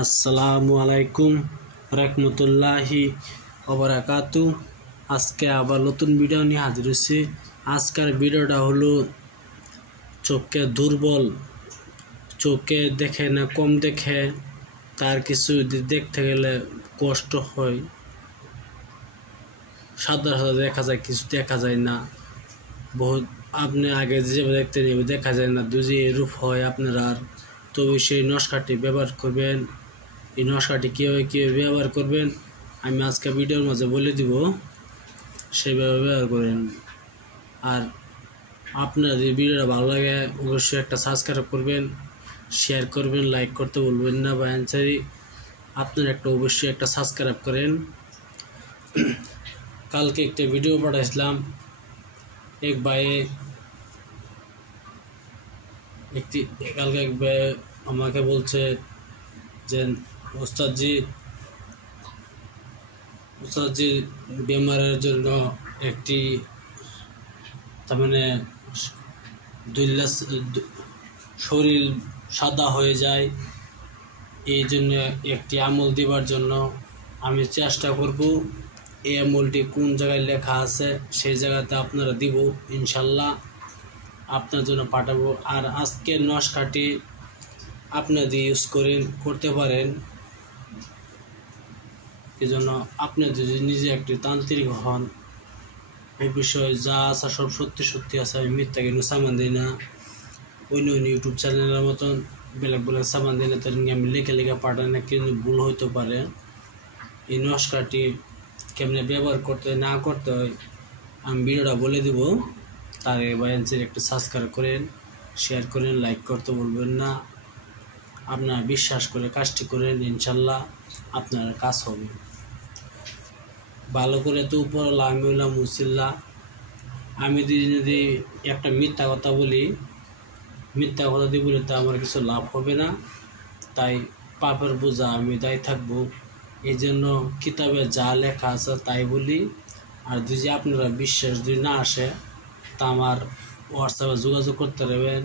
আসসালামু আলাইকুম রাহমাতুল্লাহি ওয়া বারাকাতু। আজকে আবার নতুন ভিডিও নিয়ে হাজির হয়েছি। আজকের ভিডিওটা হলো চোখে দুর্বল, চোখে দেখে না, কম দেখে, তার কিছু দেখতে গেলে কষ্ট হয়, সাদা সাদা দেখা যায়, কিছু দেখা যায় না, বহুত আপনি আগে যেভাবে দেখতেন এভাবে দেখা যায় না, দুজি এরূপ হয় আপনার। আর তবে সেই নস্কাটি ব্যবহার করবেন। এই নস্কাটি কীভাবে ব্যবহার করবেন আমি আজকে ভিডিওর মাঝে বলে দিব, সেইভাবে ব্যবহার করেন। আর আপনার যদি ভিডিওটা ভালো লাগে অবশ্যই একটা সাবস্ক্রাইব করবেন, শেয়ার করবেন, লাইক করতে বলবেন না। বা অ্যান্সারি আপনার অবশ্যই একটা সাবস্ক্রাইব করেন। কালকে একটা ভিডিও পাঠাইছিলাম, এক ভাইয়ে কালকে এক ভাই আমাকে বলছে যে ওস্তাদজি বেমারের জন্য একটি তার মানে শরীর সাদা হয়ে যায়, এই জন্য একটি আমল দিবার জন্য আমি চেষ্টা করব। এই আমলটি কোন জায়গায় লেখা আছে সেই জায়গাতে আপনারা দিব, ইনশাল্লাহ আপনার জন্য পাঠাবো। আর আজকের নস্কাটি আপনারা ইউজ করতে পারেন। এই জন্য আপনি যদি নিজে একটি তান্ত্রিক হন, এই বিষয়ে যা আছে সব সত্যি আছে, আমি মিথ্যা কিন্তু সামান দিই না। অন্য ইউটিউব চ্যানেলের মতন বেলেগ সামান দিই না, তার আমি লেখা পাঠাই না, কিন্তু ভুল হইতে পারে। এই নস্কাটি কেমনে ব্যবহার করতে না করতে হয় আমি ভিডিওটা বলে দিব। তার বাইন্সের একটু সাবস্ক্রাইব করেন, শেয়ার করেন, লাইক করতে বলবেন না। আপনারা বিশ্বাস করে কাজটি করেন, ইনশাল্লাহ আপনার কাজ হবে। ভালো করে তো উপর আমি হইলাম মুসিল্লা। আমি যদি একটা মিথ্যা কথা বলি, মিথ্যা কথা দিয়ে বলে তো আমার কিছু লাভ হবে না, তাই পাপের বোঝা আমি দায়ী থাকবো। এই জন্য কিতাবে যা লেখা আছে তাই বলি। আর যদি আপনারা বিশ্বাস যদি না আসে তা আমার হোয়াটসঅ্যাপে যোগাযোগ করতে পারবেন।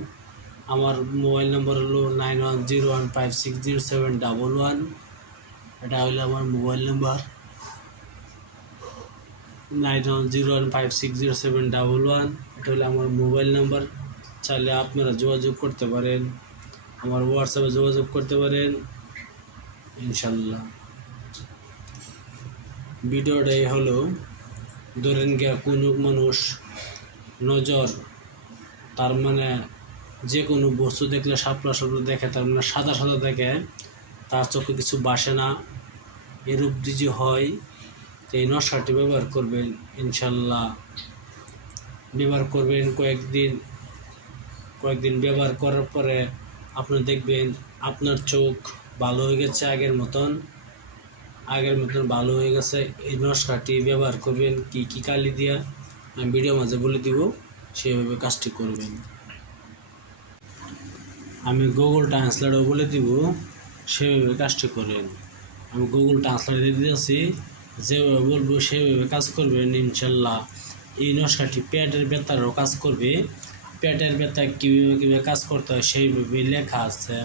আমার মোবাইল নম্বর হলো 9101560711। এটা হলো আমার মোবাইল নাম্বার 9101560711। এটা হলো আমার মোবাইল নাম্বার। চাইলে আপনারা যোগাযোগ করতে পারেন, আমার হোয়াটসঅ্যাপে যোগাযোগ করতে পারেন, ইনশাল্লাহ। ভিডিওটাই হলো, ধরেন গিয়া কোনো মানুষ নজর, তার মানে যে কোনো বস্তু দেখলে সাপলা দেখে, তার মানে সাদা সাদা দেখে, তার চোখে কিছু বাসে না, এরূপ যদি হয় এই নস্কাটি ব্যবহার করবেন, ইনশাল্লাহ ব্যবহার করবেন। কয়েকদিন ব্যবহার করার পরে আপনি দেখবেন আপনার চোখ ভালো হয়ে গেছে, আগের মতন ভালো হয়ে গেছে। এই নস্কাটি ব্যবহার করবেন। কি কালি দিয়া আমি ভিডিও মাঝে বলে দিব, সেভাবে কাজটি করবেন। আমি গুগল ট্রান্সলেটও বলে দিব, সেভাবে কাজটি করেন। আমি গুগল ট্রান্সলেট দিয়ে দিয়েছি, যেভাবে বলবো সেভাবে কাজ করবেন, ইনশাল্লাহ। এই নস্কাটি পেটের ব্যথারও কাজ করবে। পেটের ব্যথা কীভাবে কাজ করতে হয় সেইভাবে লেখা আছে।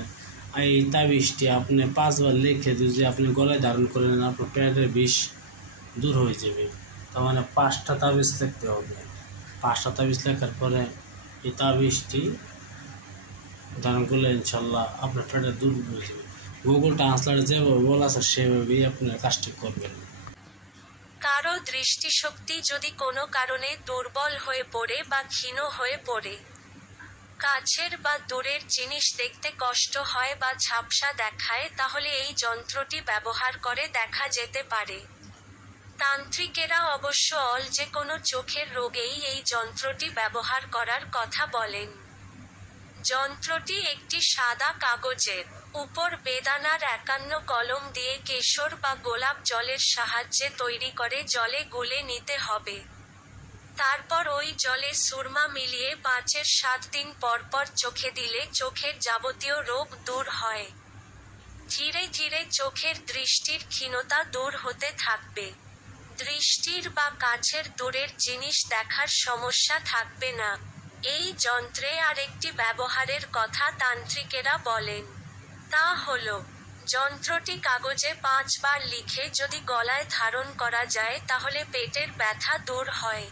এই তাবিজটি আপনি 5 বার লিখে যদি আপনি গলায় ধারণ করে নেন, আপনার পেটের বিষ দূর হয়ে যাবে। তার মানে 5টা তাবিজ লিখতে হবে। 5টা তাবিজ লেখার পরে এই তাবিজটি ধারণ করলে ইনশাল্লাহ আপনার পেটের দূর হয়ে যাবে। গুগল ট্রান্সলেটে যেভাবে বলা আছে সেভাবেই আপনার কাজটি করবেন। কারো দৃষ্টিশক্তি যদি কোনো কারণে দুর্বল হয়ে পড়ে বা ক্ষীণ হয়ে পড়ে, কাছের বা দূরের জিনিস দেখতে কষ্ট হয় বা ঝাপসা দেখায়, তাহলে এই যন্ত্রটি ব্যবহার করে দেখা যেতে পারে। তান্ত্রিকেরা অবশ্য যে কোনো চোখের রোগেই এই যন্ত্রটি ব্যবহার করার কথা বলেন। যন্ত্রটি একটি সাদা কাগজের উপর বেদানার 51 কলম দিয়ে কেশর বা গোলাপ জলের সাহায্যে তৈরি করে জলে গুলে নিতে হবে। তারপর ওই জলে সুরমা মিলিয়ে 5-7 দিন পর চোখে দিলে চোখের যাবতীয় রোগ দূর হয়। ধীরে ধীরে চোখের দৃষ্টির ক্ষীণতা দূর হতে থাকবে। দৃষ্টির বা কাছের দূরের জিনিস দেখার সমস্যা থাকবে না। এই যন্ত্রে আরেকটি ব্যবহারের কথা তান্ত্রিকেরা বলেন, তা হলো যন্ত্রটি কাগজে 5 বার লিখে যদি গলায় ধারণ করা যায় তাহলে পেটের ব্যথা দূর হয়।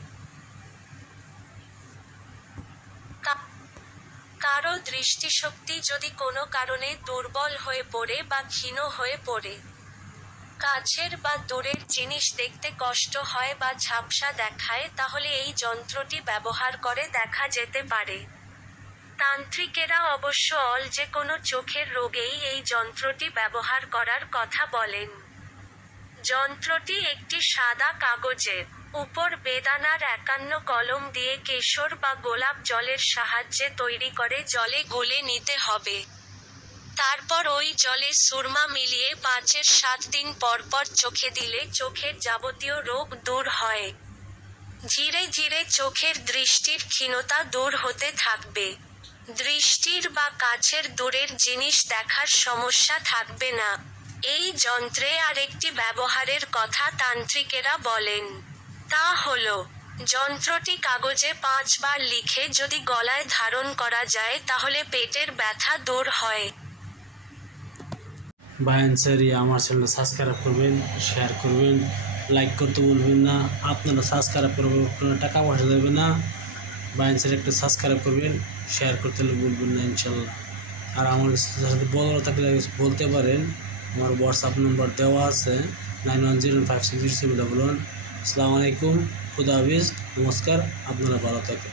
কারো দৃষ্টিশক্তি যদি কোনো কারণে দুর্বল হয়ে পড়ে বা ক্ষীণ হয়ে পড়ে, কাছের বা দূরের জিনিস দেখতে কষ্ট হয় বা ঝাপসা দেখায় তাহলে এই যন্ত্রটি ব্যবহার করে দেখা যেতে পারে। তান্ত্রিকেরা অবশ্য যে কোনো চোখের রোগেই এই যন্ত্রটি ব্যবহার করার কথা বলেন। যন্ত্রটি একটি সাদা কাগজের উপর বেদানার 51 কলম দিয়ে কেশর বা গোলাপ জলের সাহায্যে তৈরি করে জলে গুলে নিতে হবে। তারপর ওই জলে সুরমা মিলিয়ে 5-7 দিন পর চোখে দিলে চোখের যাবতীয় রোগ দূর হয়। ধীরে ধীরে চোখের দৃষ্টির ক্ষীণতা দূর হতে থাকবে। দৃষ্টির বা কাছের দূরের জিনিস দেখার সমস্যা থাকবে না। এই যন্ত্রে আরেকটি ব্যবহারের কথা তান্ত্রিকেরা বলেন। তা হলো, যন্ত্রটি কাগজে 5 বার লিখে যদি গলায় ধারণ করা যায় তাহলে পেটের ব্যথা দূর হয়। ভাই স্যার আমার চ্যানেলটা সাবস্ক্রাইব করবেন, শেয়ার করবেন, লাইক করতে বলবেন না। আপনারা সাবস্ক্রাইব করবেন, কোনো টাকা পয়সা দেবে না। ভাই স্যার একটা সাবস্ক্রাইব করবেন, শেয়ার করতে বলবেন না ইনশাল্লাহ। আর আমার সাথে বলার থাকলে বলতে পারেন। আমার হোয়াটসঅ্যাপ নম্বর দেওয়া আছে 91056071। আসসালামু আলাইকুম, খুদা হাফিজ, নমস্কার, আপনারা ভালো থাকেন।